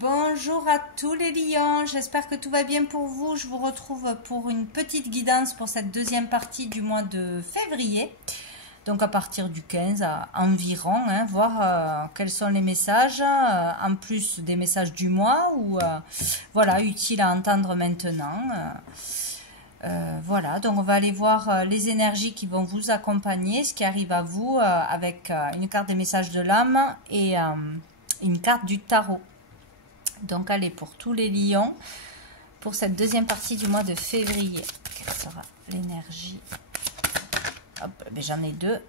Bonjour à tous les lions, j'espère que tout va bien pour vous. Je vous retrouve pour une petite guidance pour cette deuxième partie du mois de février. Donc à partir du 15 environ, voir quels sont les messages, en plus des messages du mois, ou voilà, utiles à entendre maintenant. Voilà, donc on va aller voir les énergies qui vont vous accompagner, ce qui arrive à vous avec une carte des messages de l'âme et une carte du tarot. Donc allez, pour tous les lions, pour cette deuxième partie du mois de février, quelle sera l'énergie? Hop, ben j'en ai deux.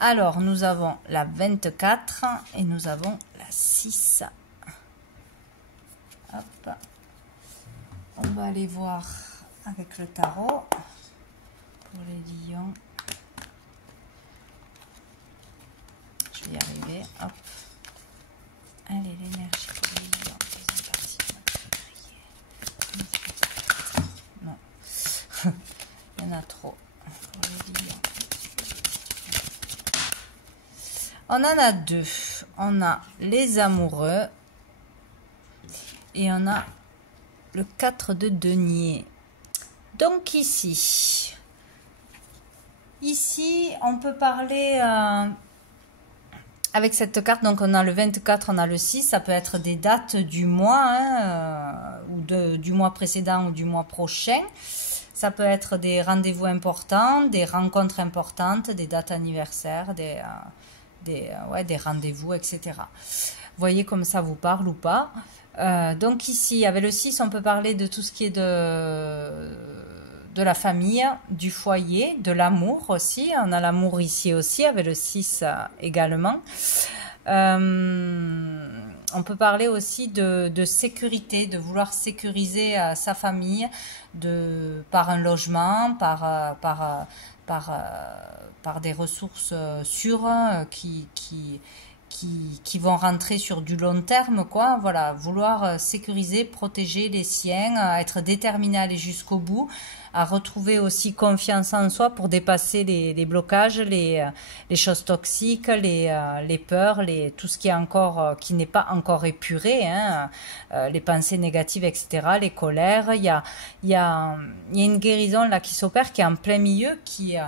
Alors, nous avons la 24 et nous avons la 6. Hop. On va aller voir avec le tarot pour les lions. Je vais y arriver. Hop. Allez, l'énergie pour les lions. Deuxième partie du mois de février. Non. Il y en a trop. Pour les lions. On en a deux. On a les amoureux et on a le 4 de denier. Donc ici, on peut parler avec cette carte. Donc on a le 24, on a le 6. Ça peut être des dates du mois, ou du mois précédent ou du mois prochain. Ça peut être des rendez-vous importants, des rencontres importantes, des dates anniversaires, des rendez-vous, etc. Vous voyez comme ça vous parle ou pas. Donc ici, avec le 6, on peut parler de tout ce qui est de la famille, du foyer, de l'amour aussi. On a l'amour ici aussi, avec le 6 également. On peut parler aussi de sécurité, de vouloir sécuriser sa famille par un logement, par des ressources sûres qui vont rentrer sur du long terme, quoi. Voilà, vouloir sécuriser, protéger les siens, être déterminé à aller jusqu'au bout, à retrouver aussi confiance en soi pour dépasser les blocages, les choses toxiques, les peurs, tout ce qui est encore, qui n'est pas encore épuré, les pensées négatives, etc., les colères. Il y a une guérison là qui s'opère, qui est en plein milieu, qui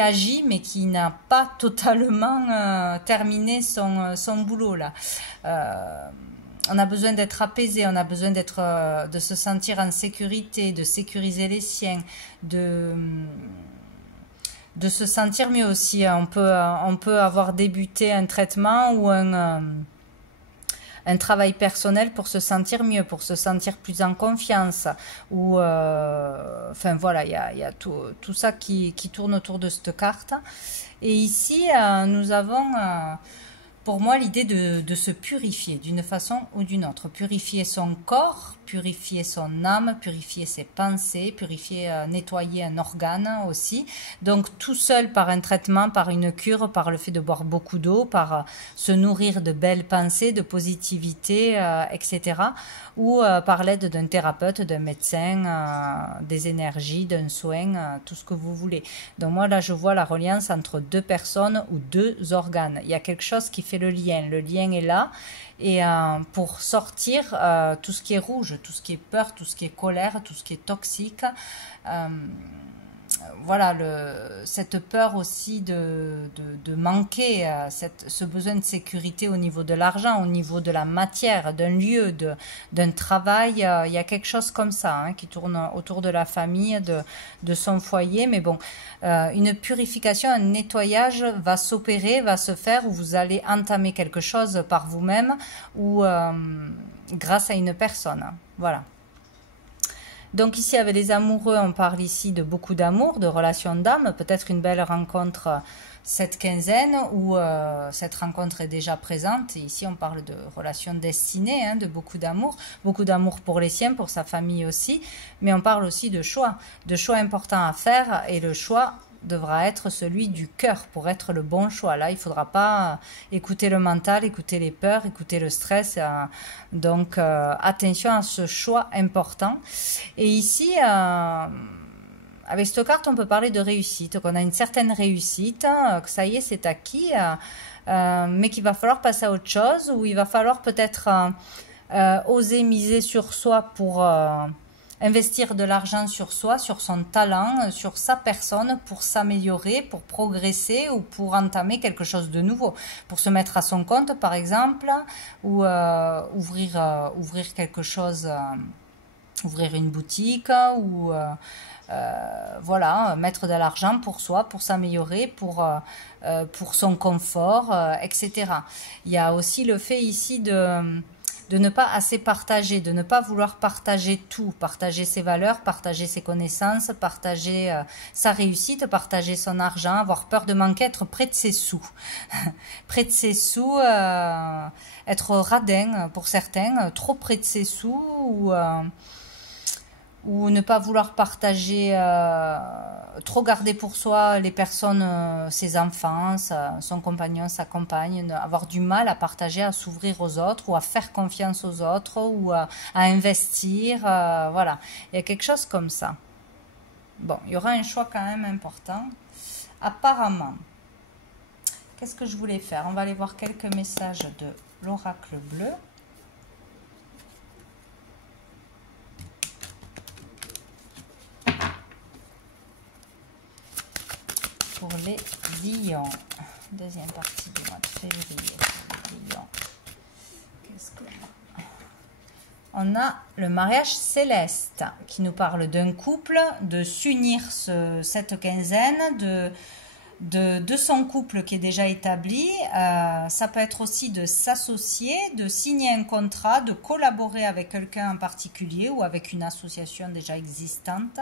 agit mais qui n'a pas totalement terminé son boulot là. On a besoin d'être apaisé, on a besoin de se sentir en sécurité, de sécuriser les siens, de se sentir mieux aussi. On peut avoir débuté un traitement ou un travail personnel pour se sentir mieux, pour se sentir plus en confiance, ou enfin voilà, il y a tout ça qui tourne autour de cette carte. Et ici nous avons pour moi l'idée de se purifier d'une façon ou d'une autre, purifier son corps, purifier son âme, purifier ses pensées, purifier, nettoyer un organe aussi. Donc tout seul, par un traitement, par une cure, par le fait de boire beaucoup d'eau, par se nourrir de belles pensées, de positivité, etc. Ou par l'aide d'un thérapeute, d'un médecin, des énergies, d'un soin, tout ce que vous voulez. Donc moi là je vois la reliance entre deux personnes ou deux organes. Il y a quelque chose qui fait le lien est là. Et pour sortir tout ce qui est rouge, tout ce qui est peur, tout ce qui est colère, tout ce qui est toxique, voilà, cette peur aussi de manquer, ce besoin de sécurité au niveau de l'argent, au niveau de la matière, d'un lieu, d'un travail, il y a quelque chose comme ça qui tourne autour de la famille, de son foyer. Mais bon, une purification, un nettoyage va s'opérer, va se faire, où vous allez entamer quelque chose par vous-même ou grâce à une personne. Voilà. Donc ici, avec les amoureux, on parle ici de beaucoup d'amour, de relations d'âme, peut-être une belle rencontre cette quinzaine, où cette rencontre est déjà présente. Et ici, on parle de relations destinées, de beaucoup d'amour pour les siens, pour sa famille aussi. Mais on parle aussi de choix importants à faire, et le choix devra être celui du cœur pour être le bon choix. Là, il ne faudra pas écouter le mental, écouter les peurs, écouter le stress. Donc, attention à ce choix important. Et ici, avec cette carte, on peut parler de réussite, qu'on a une certaine réussite, que ça y est, c'est acquis. mais qu'il va falloir passer à autre chose, ou il va falloir peut-être oser miser sur soi pour investir de l'argent sur soi, sur son talent, sur sa personne, pour s'améliorer, pour progresser ou pour entamer quelque chose de nouveau, pour se mettre à son compte par exemple, ou ouvrir quelque chose, ouvrir une boutique, ou voilà, mettre de l'argent pour soi, pour s'améliorer, pour son confort, etc. Il y a aussi le fait ici de ne pas assez partager, de ne pas vouloir partager tout, partager ses valeurs, partager ses connaissances, partager sa réussite, partager son argent, avoir peur de manquer, être près de ses sous. Près de ses sous, être radin pour certains, trop près de ses sous, ou ne pas vouloir partager, trop garder pour soi les personnes, ses enfants, son compagnon, sa compagne, avoir du mal à partager, à s'ouvrir aux autres, ou à faire confiance aux autres, ou à investir, voilà. Il y a quelque chose comme ça. Bon, il y aura un choix quand même important. Apparemment, qu'est-ce que je voulais faire? On va aller voir quelques messages de l'oracle bleu. Pour les lions, deuxième partie du mois de février, les lions. Qu'est-ce qu'on a? On a le mariage céleste qui nous parle d'un couple, de s'unir cette quinzaine, de son couple qui est déjà établi. Ça peut être aussi de s'associer, de signer un contrat, de collaborer avec quelqu'un en particulier ou avec une association déjà existante.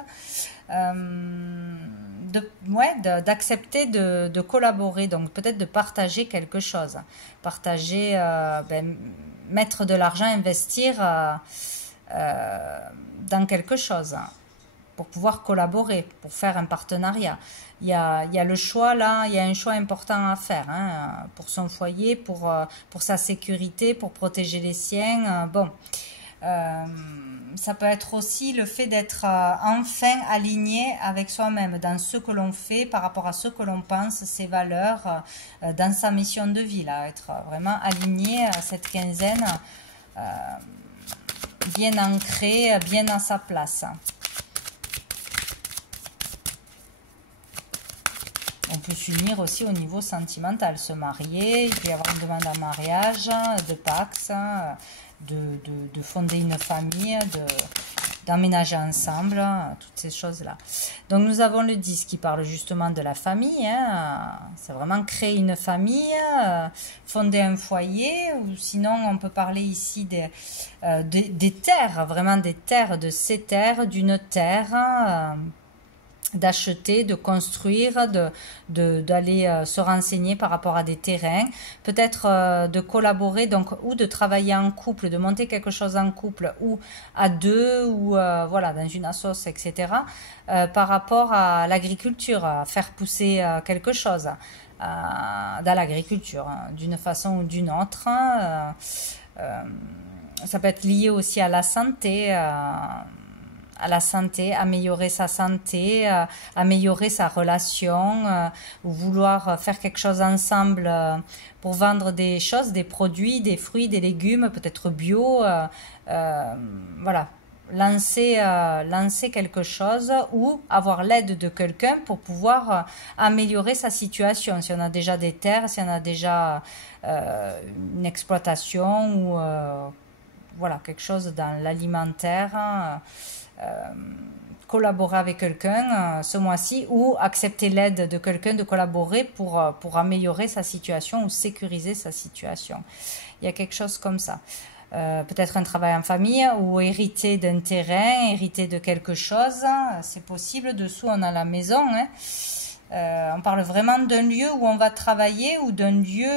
D'accepter de collaborer, donc peut-être de partager quelque chose, partager, mettre de l'argent, investir dans quelque chose pour pouvoir collaborer, pour faire un partenariat. Il y a le choix là, il y a un choix important à faire, hein, pour son foyer, pour sa sécurité, pour protéger les siens. Bon. Ça peut être aussi le fait d'être enfin aligné avec soi-même dans ce que l'on fait par rapport à ce que l'on pense, ses valeurs, dans sa mission de vie, là, être vraiment aligné à cette quinzaine, bien ancré, bien à sa place. On peut s'unir aussi au niveau sentimental, se marier, il peut y avoir une demande en mariage, de Pax, de fonder une famille, d'emménager ensemble, toutes ces choses-là. Donc nous avons le 10 qui parle justement de la famille, hein. C'est vraiment créer une famille, fonder un foyer, ou sinon on peut parler ici des terres, vraiment des terres, de ces terres, d'une terre, d'acheter, de construire, d'aller se renseigner par rapport à des terrains, peut-être de collaborer, donc, ou de travailler en couple, de monter quelque chose en couple, ou à deux, ou voilà, dans une assoce, etc., par rapport à l'agriculture, à faire pousser quelque chose dans l'agriculture, hein, d'une façon ou d'une autre. Ça peut être lié aussi à la santé, améliorer sa santé, améliorer sa relation, ou vouloir faire quelque chose ensemble pour vendre des choses, des produits, des fruits, des légumes, peut-être bio, voilà, lancer quelque chose ou avoir l'aide de quelqu'un pour pouvoir améliorer sa situation. Si on a déjà des terres, si on a déjà une exploitation ou voilà, quelque chose dans l'alimentaire, collaborer avec quelqu'un ce mois-ci ou accepter l'aide de quelqu'un de collaborer pour améliorer sa situation ou sécuriser sa situation. Il y a quelque chose comme ça. Peut-être un travail en famille ou hériter d'un terrain, hériter de quelque chose, c'est possible. Dessous, on a la maison. Hein. On parle vraiment d'un lieu où on va travailler ou d'un lieu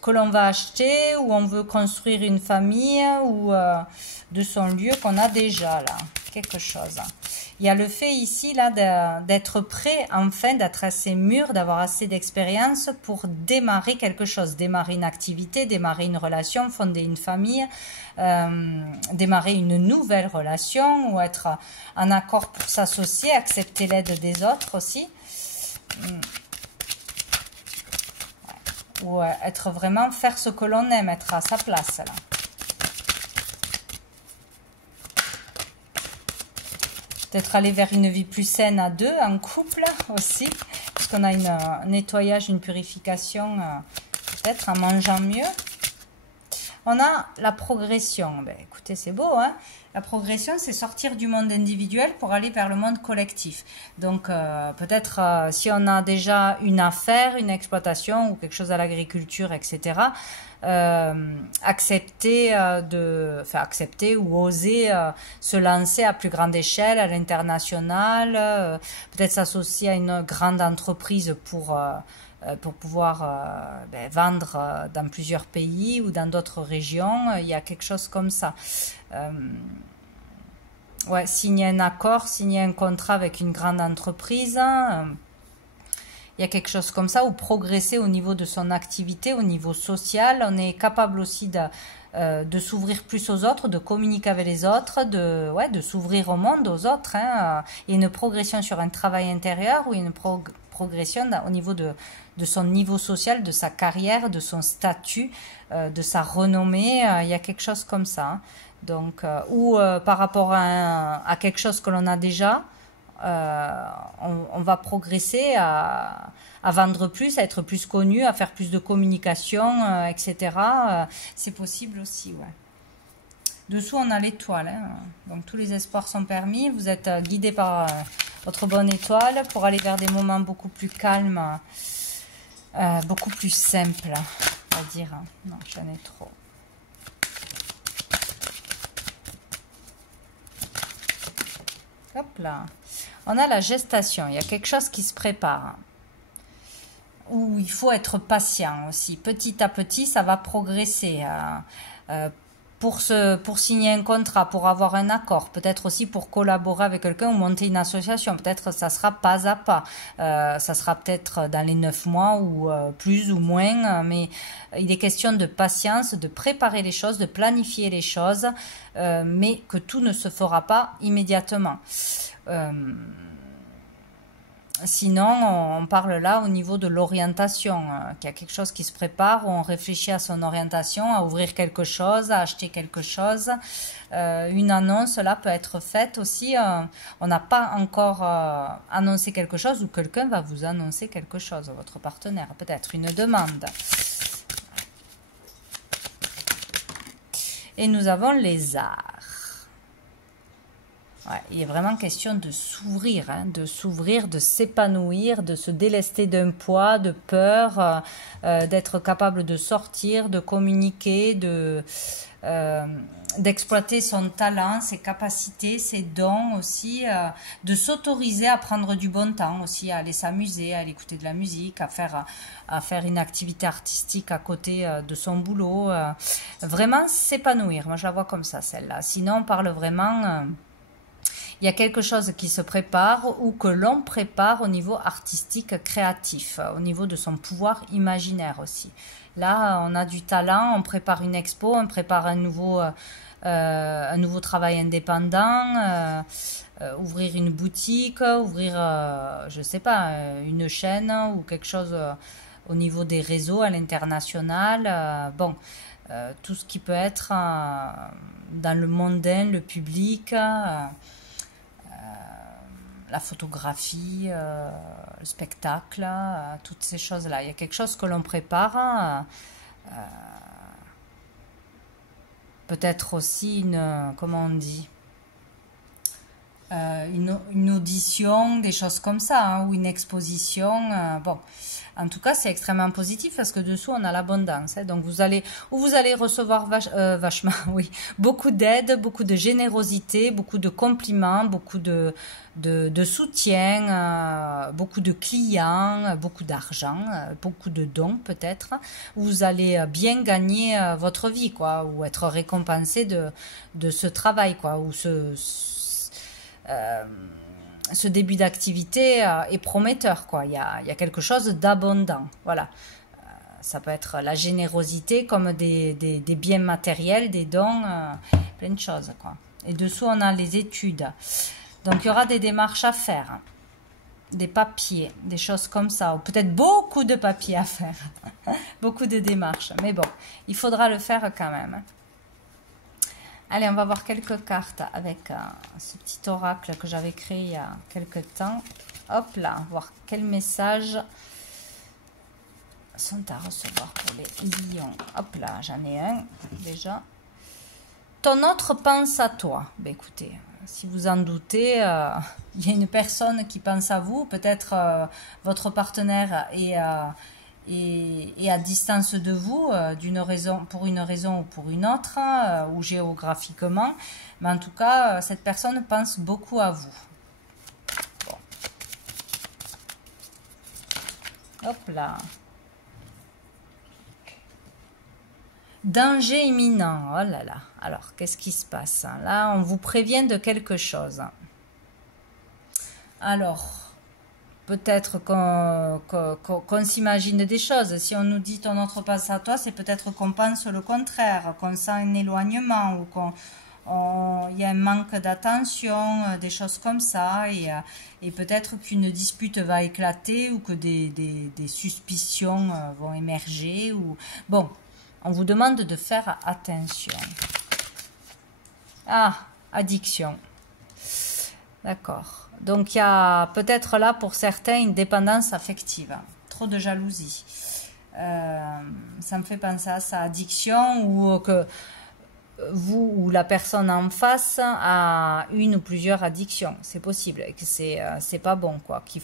que l'on va acheter, où on veut construire une famille, ou de son lieu qu'on a déjà là, quelque chose. Il y a le fait ici là d'être prêt, enfin, d'être assez mûr, d'avoir assez d'expérience pour démarrer quelque chose, démarrer une activité, démarrer une relation, fonder une famille, démarrer une nouvelle relation, ou être en accord pour s'associer, accepter l'aide des autres aussi. ou être vraiment, faire ce que l'on aime, être à sa place, là. Peut-être aller vers une vie plus saine à deux, en couple aussi, parce qu'on a un nettoyage, une purification, peut-être en mangeant mieux. On a la progression. Ben, écoutez, c'est beau, hein? La progression, c'est sortir du monde individuel pour aller vers le monde collectif. Donc, peut-être si on a déjà une affaire, une exploitation ou quelque chose à l'agriculture, etc., accepter accepter ou oser se lancer à plus grande échelle, à l'international, peut-être s'associer à une grande entreprise pour pouvoir vendre dans plusieurs pays ou dans d'autres régions. Il y a quelque chose comme ça. Ouais, signer un accord, signer un contrat avec une grande entreprise. Il y a quelque chose comme ça, ou progresser au niveau de son activité, au niveau social. On est capable aussi de s'ouvrir plus aux autres, de communiquer avec les autres, de s'ouvrir au monde, aux autres. Hein. Il y a une progression sur un travail intérieur ou une progression au niveau de son niveau social, de sa carrière, de son statut, de sa renommée. Il y a quelque chose comme ça. Hein. Donc, ou par rapport à quelque chose que l'on a déjà, on va progresser à vendre plus, à être plus connu, à faire plus de communication, etc. C'est possible aussi, ouais. Dessous, on a l'étoile. Hein. Donc, tous les espoirs sont permis. Vous êtes guidé par votre bonne étoile pour aller vers des moments beaucoup plus calmes, beaucoup plus simples, on va dire. Non, j'en ai trop. Hop là. On a la gestation. Il y a quelque chose qui se prépare. Où il faut être patient aussi. Petit à petit, ça va progresser. Pour signer un contrat, pour avoir un accord, peut-être aussi pour collaborer avec quelqu'un ou monter une association. Peut-être ça sera pas à pas. Ça sera peut-être dans les 9 mois ou plus ou moins. Mais il est question de patience, de préparer les choses, de planifier les choses, mais que tout ne se fera pas immédiatement. Sinon, on parle là au niveau de l'orientation, qu'il y a quelque chose qui se prépare, où on réfléchit à son orientation, à ouvrir quelque chose, à acheter quelque chose. Une annonce, là, peut être faite aussi. On n'a pas encore annoncé quelque chose ou quelqu'un va vous annoncer quelque chose, votre partenaire, peut-être une demande. Et nous avons les arts. Ouais, il est vraiment question de s'ouvrir, hein, de s'épanouir, de se délester d'un poids, de peur, d'être capable de sortir, de communiquer, d'exploiter son talent, ses capacités, ses dons aussi, de s'autoriser à prendre du bon temps aussi, à aller s'amuser, à aller écouter de la musique, à faire une activité artistique à côté de son boulot. Vraiment s'épanouir, moi je la vois comme ça celle-là. Sinon on parle vraiment... il y a quelque chose qui se prépare ou que l'on prépare au niveau artistique, créatif, au niveau de son pouvoir imaginaire aussi. Là, on a du talent, on prépare une expo, on prépare un nouveau travail indépendant, ouvrir une boutique, ouvrir, je sais pas, une chaîne ou quelque chose au niveau des réseaux à l'international. Bon, tout ce qui peut être dans le mondain, le public... la photographie, le spectacle, toutes ces choses-là. Il y a quelque chose que l'on prépare, peut-être aussi comment on dit, une audition, des choses comme ça, hein, ou une exposition. Bon, en tout cas, c'est extrêmement positif parce que dessous, on a l'abondance. Hein, donc, vous allez recevoir vachement, oui, beaucoup d'aide, beaucoup de générosité, beaucoup de compliments, beaucoup de soutien, beaucoup de clients, beaucoup d'argent, beaucoup de dons peut-être. Vous allez bien gagner votre vie, quoi, ou être récompensé de ce travail, quoi, ou ce début d'activité est prometteur, quoi. Il y a quelque chose d'abondant, voilà. Ça peut être la générosité comme des biens matériels, des dons, plein de choses, quoi. Et dessous, on a les études. Donc, il y aura des démarches à faire. des papiers, des choses comme ça, ou peut-être beaucoup de papiers à faire, beaucoup de démarches. Mais bon, il faudra le faire quand même. Allez, on va voir quelques cartes avec ce petit oracle que j'avais créé il y a quelques temps. Hop là, voir quels messages sont à recevoir pour les lions. Hop là, j'en ai un déjà. Ton autre pense à toi. Ben écoutez, si vous en doutez, il y a une personne qui pense à vous. Peut-être votre partenaire est à distance de vous, pour une raison ou pour une autre, ou géographiquement. Mais en tout cas, cette personne pense beaucoup à vous. Bon. Hop là. Danger imminent. Oh là là. Alors, qu'est-ce qui se passe? Là, on vous prévient de quelque chose. Alors, peut-être qu'on s'imagine des choses. Si on nous dit ton autre pense à toi, c'est peut-être qu'on pense le contraire, qu'on sent un éloignement ou qu'il y a un manque d'attention, des choses comme ça. Et peut-être qu'une dispute va éclater ou que des suspicions vont émerger. Bon. On vous demande de faire attention. Ah, addiction. D'accord. Donc, il y a peut-être là, pour certains, une dépendance affective. Trop de jalousie. Ça me fait penser à ça. Addiction ou que vous ou la personne en face a une ou plusieurs addictions. C'est possible. C'est pas bon, quoi. Il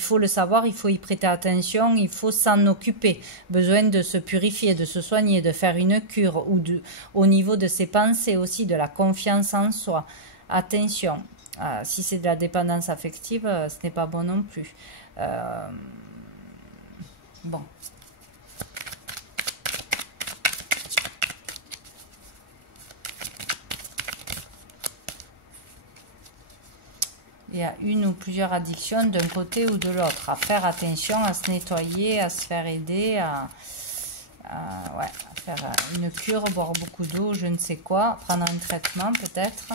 faut le savoir, il faut y prêter attention, il faut s'en occuper. Besoin de se purifier, de se soigner, de faire une cure au niveau de ses pensées aussi, de la confiance en soi. Attention. Si c'est de la dépendance affective, ce n'est pas bon non plus. Bon. Il y a une ou plusieurs addictions d'un côté ou de l'autre. À faire attention, à se nettoyer, à se faire aider, à faire une cure, boire beaucoup d'eau, je ne sais quoi. Prendre un traitement peut-être.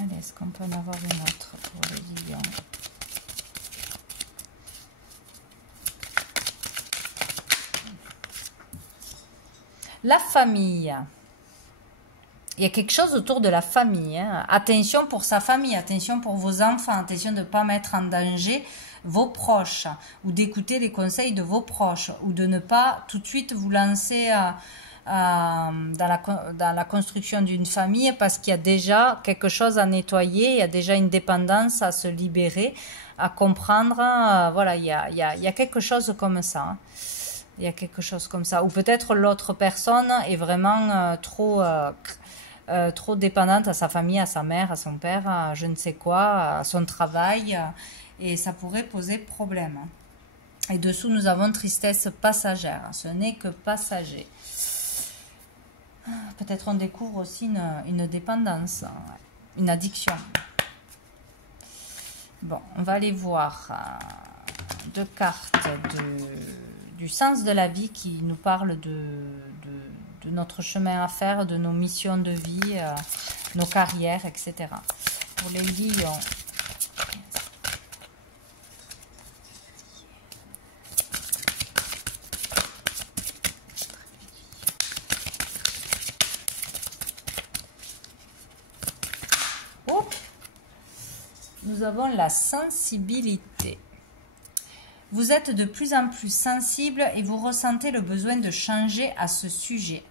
Allez, est-ce qu'on peut en avoir une autre pour les lions? La famille. Il y a quelque chose autour de la famille. Hein. Attention pour sa famille, attention pour vos enfants, attention de ne pas mettre en danger vos proches ou d'écouter les conseils de vos proches ou de ne pas tout de suite vous lancer dans la construction d'une famille parce qu'il y a déjà quelque chose à nettoyer, il y a déjà une dépendance à se libérer, à comprendre. Voilà, il y a quelque chose comme ça. Hein. Il y a quelque chose comme ça. Ou peut-être l'autre personne est vraiment trop dépendante à sa famille, à sa mère, à son père, à je ne sais quoi, à son travail, et ça pourrait poser problème. Et dessous, nous avons tristesse passagère. Ce n'est que passager. Peut-être on découvre aussi une dépendance, une addiction. Bon, on va aller voir deux cartes du sens de la vie qui nous parlent de notre chemin à faire, de nos missions de vie, nos carrières, etc. Pour les lions. Nous avons la sensibilité. Vous êtes de plus en plus sensible et vous ressentez le besoin de changer à ce sujet.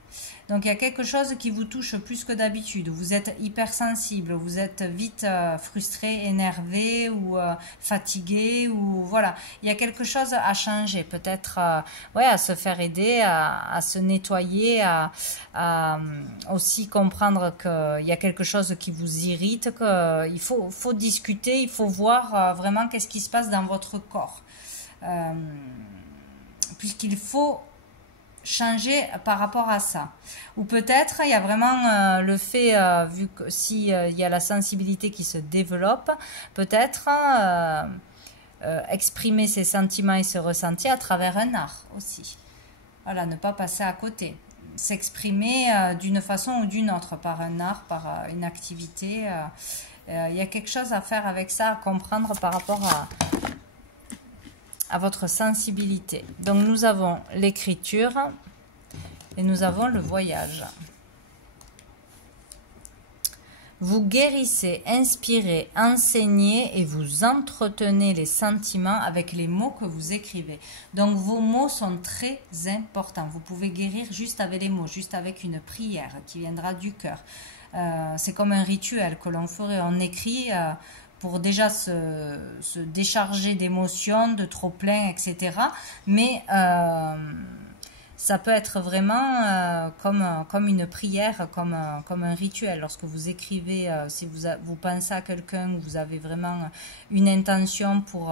Donc il y a quelque chose qui vous touche plus que d'habitude. Vous êtes hypersensible, vous êtes vite frustré, énervé ou fatigué ou voilà. Il y a quelque chose à changer, peut-être à se faire aider, à se nettoyer, à aussi comprendre qu'il y a quelque chose qui vous irrite, qu'il faut discuter, il faut voir vraiment qu'est-ce qui se passe dans votre corps. Puisqu'il faut changer par rapport à ça. Ou peut-être il y a vraiment le fait, vu que si il y a la sensibilité qui se développe, peut-être exprimer ses sentiments et ses ressentis à travers un art aussi. Voilà, ne pas passer à côté. s'exprimer d'une façon ou d'une autre, par un art, par une activité. Il y a quelque chose à faire avec ça, à comprendre par rapport à votre sensibilité. Donc nous avons l'écriture et nous avons le voyage. Vous guérissez, inspirez, enseignez et vous entretenez les sentiments avec les mots que vous écrivez. Donc vos mots sont très importants. Vous pouvez guérir juste avec les mots, juste avec une prière qui viendra du cœur. C'est comme un rituel que l'on ferait. On écrit pour déjà se décharger d'émotions, de trop-plein, etc. Mais ça peut être vraiment comme une prière, comme un rituel. Lorsque vous écrivez, si vous pensez à quelqu'un, vous avez vraiment une intention pour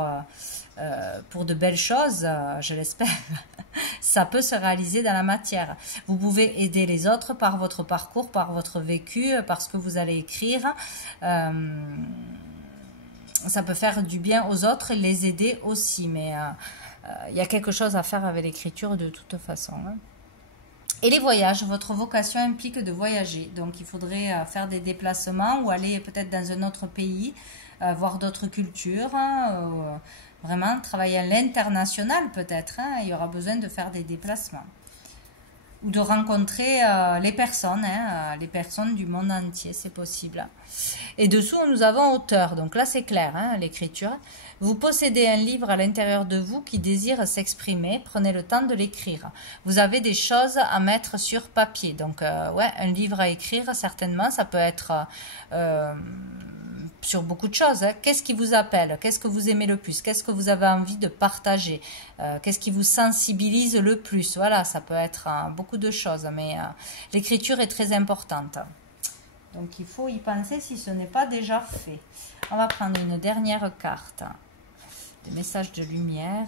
de belles choses, je l'espère, ça peut se réaliser dans la matière. Vous pouvez aider les autres par votre parcours, par votre vécu, par ce que vous allez écrire. Ça peut faire du bien aux autres et les aider aussi, mais il y a quelque chose à faire avec l'écriture de toute façon. Et les voyages, votre vocation implique de voyager, donc il faudrait faire des déplacements ou aller peut-être dans un autre pays, voir d'autres cultures, vraiment travailler à l'international peut-être, il y aura besoin de faire des déplacements. Ou de rencontrer les personnes du monde entier, c'est possible. Et dessous, nous avons auteur, donc là c'est clair, l'écriture. Vous possédez un livre à l'intérieur de vous qui désire s'exprimer, prenez le temps de l'écrire. Vous avez des choses à mettre sur papier, donc ouais, un livre à écrire, certainement, ça peut être sur beaucoup de choses. Qu'est-ce qui vous appelle? Qu'est-ce que vous aimez le plus? Qu'est-ce que vous avez envie de partager? Qu'est-ce qui vous sensibilise le plus? Voilà, ça peut être beaucoup de choses, mais l'écriture est très importante. Donc il faut y penser si ce n'est pas déjà fait. On va prendre une dernière carte. Des messages de lumière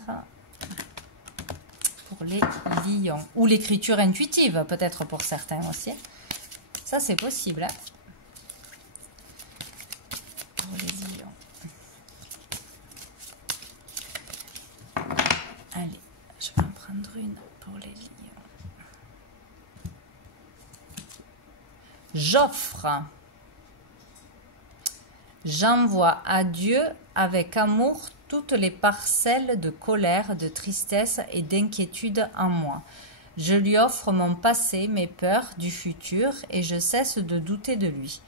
pour les lions. Ou l'écriture intuitive, peut-être pour certains aussi. Ça, c'est possible. Pour les lions. Allez, je vais en prendre une pour les lions. J'offre. J'envoie à Dieu avec amour toutes les parcelles de colère, de tristesse et d'inquiétude en moi. Je lui offre mon passé, mes peurs du futur et je cesse de douter de lui.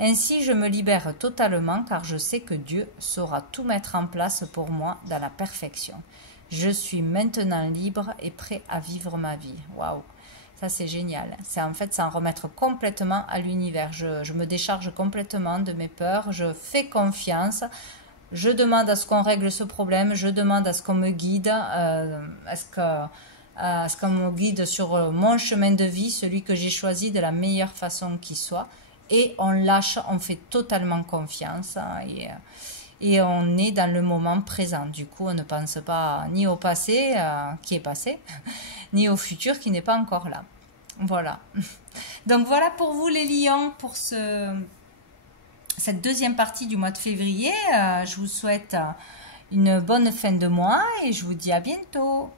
Ainsi, je me libère totalement car je sais que Dieu saura tout mettre en place pour moi dans la perfection. Je suis maintenant libre et prêt à vivre ma vie. Waouh! Ça, c'est génial. C'est en fait s'en remettre complètement à l'univers. Je me décharge complètement de mes peurs. Je fais confiance. Je demande à ce qu'on règle ce problème. Je demande à ce qu'on me guide. À ce qu'on me guide sur mon chemin de vie, celui que j'ai choisi de la meilleure façon qui soit. Et on lâche, on fait totalement confiance. Et on est dans le moment présent. Du coup, on ne pense pas ni au passé qui est passé, ni au futur qui n'est pas encore là. Voilà. Donc voilà pour vous les lions, pour cette deuxième partie du mois de février. Je vous souhaite une bonne fin de mois et je vous dis à bientôt.